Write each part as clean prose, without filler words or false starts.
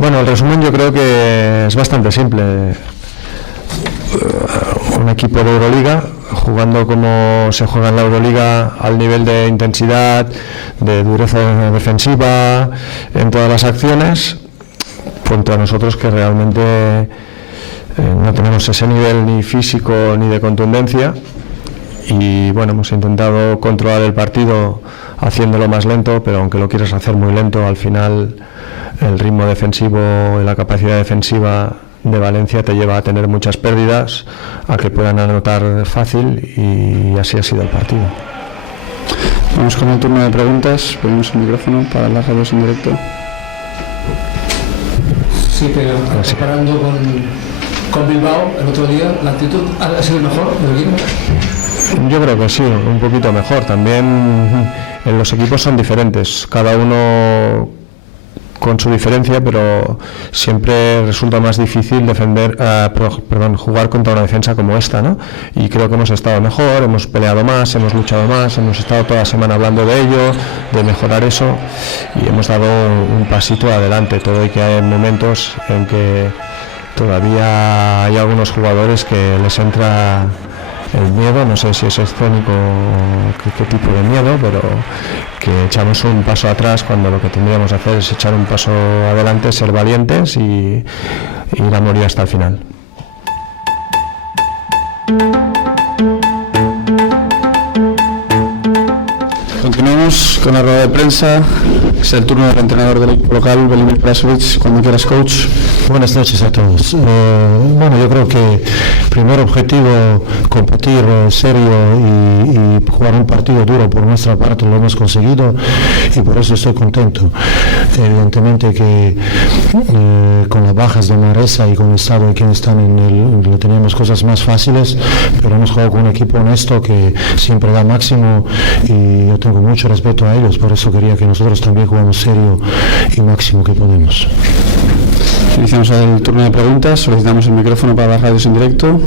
Bueno, el resumen yo creo que es bastante simple. Un equipo de Euroliga, jugando como se juega en la Euroliga, al nivel de intensidad, de dureza defensiva, en todas las acciones, contra nosotros que realmente no tenemos ese nivel ni físico ni de contundencia. Y bueno, hemos intentado controlar el partido haciéndolo más lento, pero aunque lo quieras hacer muy lento, al final el ritmo defensivo y la capacidad defensiva de Valencia te lleva a tener muchas pérdidas, a que puedan anotar fácil, y así ha sido el partido. Vamos con el turno de preguntas. Ponemos el micrófono para las radios en directo. Sí, pero comparando con Bilbao el otro día, ¿la actitud ha sido mejor del equipo? Yo creo que sí, un poquito mejor. También en los equipos son diferentes, cada uno con su diferencia, pero siempre resulta más difícil jugar contra una defensa como esta, ¿no? Y creo que hemos estado mejor, hemos peleado más, hemos luchado más, hemos estado toda la semana hablando de ello, de mejorar eso, y hemos dado un pasito adelante. Todo y que hay momentos en que todavía hay algunos jugadores que les entra el miedo, no sé si es escénico o qué tipo de miedo, pero que echamos un paso atrás cuando lo que tendríamos que hacer es echar un paso adelante, ser valientes y ir a morir hasta el final. Continuamos con la rueda de prensa. Es el turno del entrenador del equipo local, Velimir Prasovic. Cuando quieras, coach. Buenas noches a todos. Bueno, yo creo que el primer objetivo, competir serio y jugar un partido duro por nuestra parte, lo hemos conseguido y por eso estoy contento. Evidentemente que con las bajas de Maresa y con el estado de quienes están lo teníamos cosas más fáciles, pero hemos jugado con un equipo honesto que siempre da máximo y yo tengo mucho respeto a ellos, por eso quería que nosotros también jugamos serio y máximo que podemos. Iniciamos el turno de preguntas. Solicitamos el micrófono para las radios en directo. Lo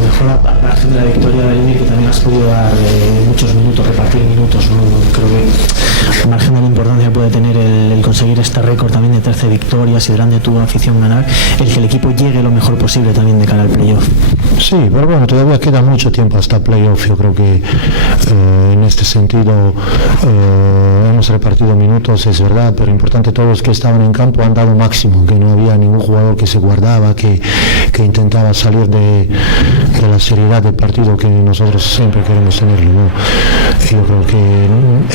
mejor, al margen de la victoria de Velimir, que también has podido dar muchos minutos, repartir minutos, ¿no? Creo que al margen de la importancia que puede tener el conseguir este récord también de 13 victorias y delante de tu afición ganar, el que el equipo llegue lo mejor posible también de cara al playoff. Sí, pero bueno, todavía queda mucho tiempo hasta playoff. Yo creo que en este sentido hemos repartido minutos, es verdad, pero importante, todos los que estaban en campo han dado máximo, que no había ningún jugador que se guardaba, que intentaba salir de la seriedad del partido que nosotros siempre queremos tenerlo, ¿no? Yo creo que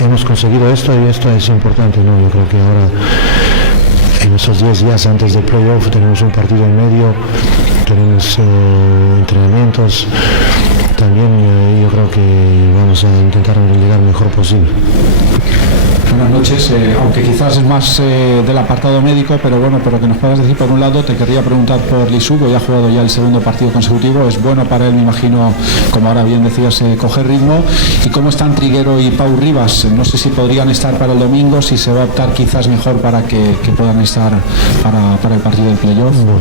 hemos conseguido esto y esto es importante, ¿no? Yo creo que ahora, en esos 10 días antes del playoff, tenemos un partido en medio, tenemos entrenamientos también, yo creo que vamos a intentar llegar mejor posible. Buenas noches, aunque quizás es más del apartado médico, pero bueno, por lo que nos puedas decir, por un lado te querría preguntar por Lisu, que ya ha jugado ya el segundo partido consecutivo. Es bueno para él, me imagino, como ahora bien decías, coger ritmo. ¿Y cómo están Triguero y Pau Rivas? No sé si podrían estar para el domingo, si se va a optar quizás mejor para que puedan estar para el partido del playoff. Bueno,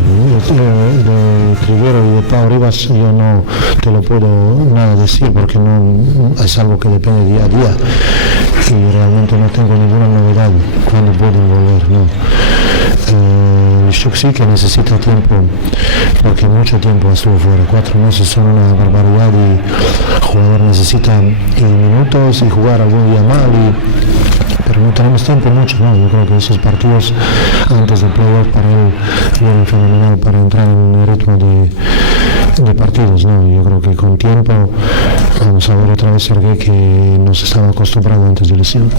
de Triguero y de Pau Rivas yo no te lo puedo nada decir, porque no es algo que depende día a día y realmente no tengo ninguna novedad cuando pueden volver, ¿no? Shuk sí que necesita tiempo, porque mucho tiempo estuvo fuera. 4 meses son una barbaridad y el jugador necesita minutos y jugar algún día mal, pero no tenemos tiempo mucho, ¿no? Yo creo que esos partidos antes del playoff para él vienen fenomenal para entrar en el ritmo de partidos, ¿no? Yo creo que con tiempo vamos a ver otra vez Sergei, que nos estaba acostumbrado antes de lesión.